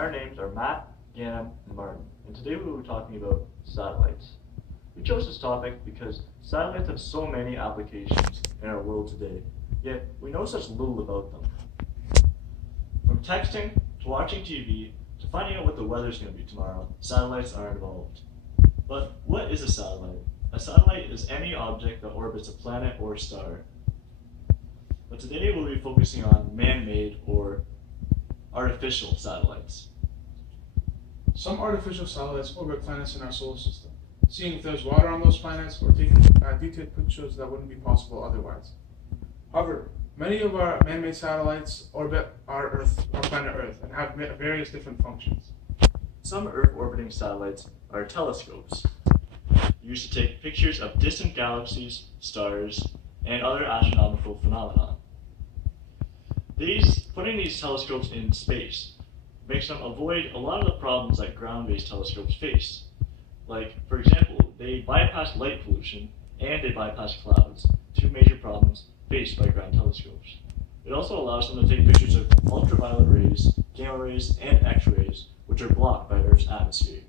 Our names are Matt, Ganem, and Martin, and today we will be talking about satellites. We chose this topic because satellites have so many applications in our world today, yet we know such little about them. From texting, to watching TV, to finding out what the weather's going to be tomorrow, satellites are involved. But what is a satellite? A satellite is any object that orbits a planet or star. But today we'll be focusing on man-made or artificial satellites. Some artificial satellites orbit planets in our solar system, seeing if there's water on those planets or taking detailed pictures that wouldn't be possible otherwise. However, many of our man-made satellites orbit our planet Earth, and have various different functions. Some Earth-orbiting satellites are telescopes, used to take pictures of distant galaxies, stars, and other astronomical phenomena. Putting these telescopes in space makes them avoid a lot of the problems that ground-based telescopes face. Like, for example, they bypass light pollution and they bypass clouds, two major problems faced by ground telescopes. It also allows them to take pictures of ultraviolet rays, gamma rays, and X-rays, which are blocked by Earth's atmosphere.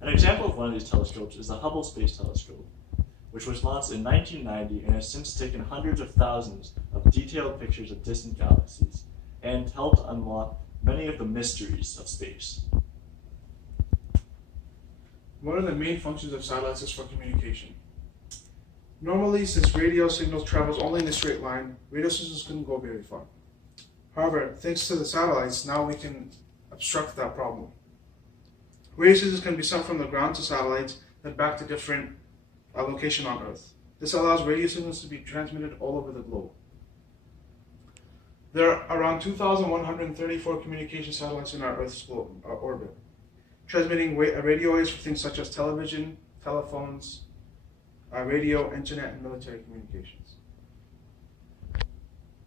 An example of one of these telescopes is the Hubble Space Telescope, which was launched in 1990 and has since taken hundreds of thousands of detailed pictures of distant galaxies and helped unlock many of the mysteries of space. One of the main functions of satellites is for communication. Normally, since radio signals travels only in a straight line, radio signals couldn't go very far. However, thanks to the satellites, now we can obstruct that problem. Radio signals can be sent from the ground to satellites, then back to different location on Earth. This allows radio signals to be transmitted all over the globe. There are around 2,134 communication satellites in our Earth's orbit, transmitting radio waves for things such as television, telephones, radio, internet, and military communications.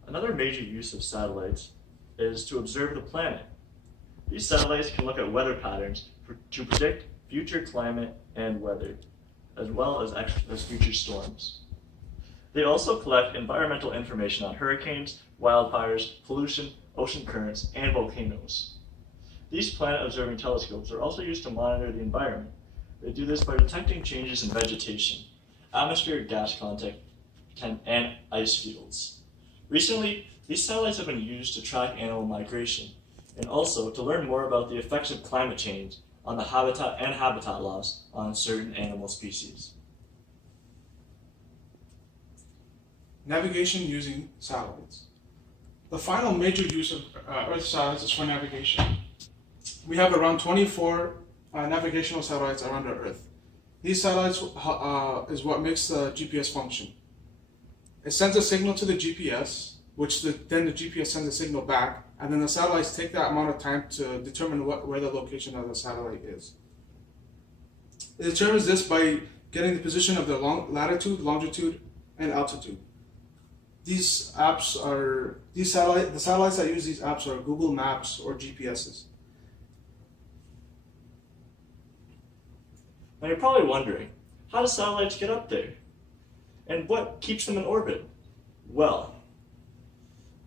Another major use of satellites is to observe the planet. These satellites can look at weather patterns to predict future climate and weather, as well as future storms. They also collect environmental information on hurricanes, wildfires, pollution, ocean currents, and volcanoes. These planet-observing telescopes are also used to monitor the environment. They do this by detecting changes in vegetation, atmospheric gas content, and ice fields. Recently, these satellites have been used to track animal migration, and also to learn more about the effects of climate change on the habitat loss on certain animal species. Navigation using satellites. The final major use of Earth satellites is for navigation. We have around 24 navigational satellites around our Earth. These satellites is what makes the GPS function. It sends a signal to the GPS, which then the GPS sends a signal back, and then the satellites take that amount of time to determine where the location of the satellite is. It determines this by getting the position of the latitude, longitude, and altitude. The satellites that use these apps are Google Maps or GPSs. Now you're probably wondering, how do satellites get up there? And what keeps them in orbit? Well,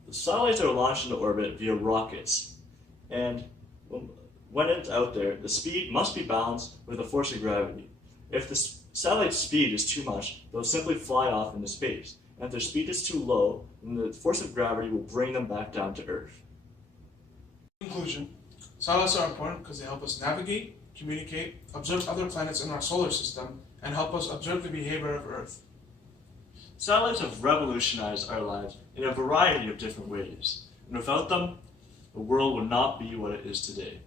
the satellites are launched into orbit via rockets, and when it's out there, the speed must be balanced with the force of gravity. If the satellite's speed is too much, they'll simply fly off into space. And if their speed is too low, then the force of gravity will bring them back down to Earth. In conclusion, satellites are important because they help us navigate, communicate, observe other planets in our solar system, and help us observe the behavior of Earth. Satellites have revolutionized our lives in a variety of different ways, and without them, the world would not be what it is today.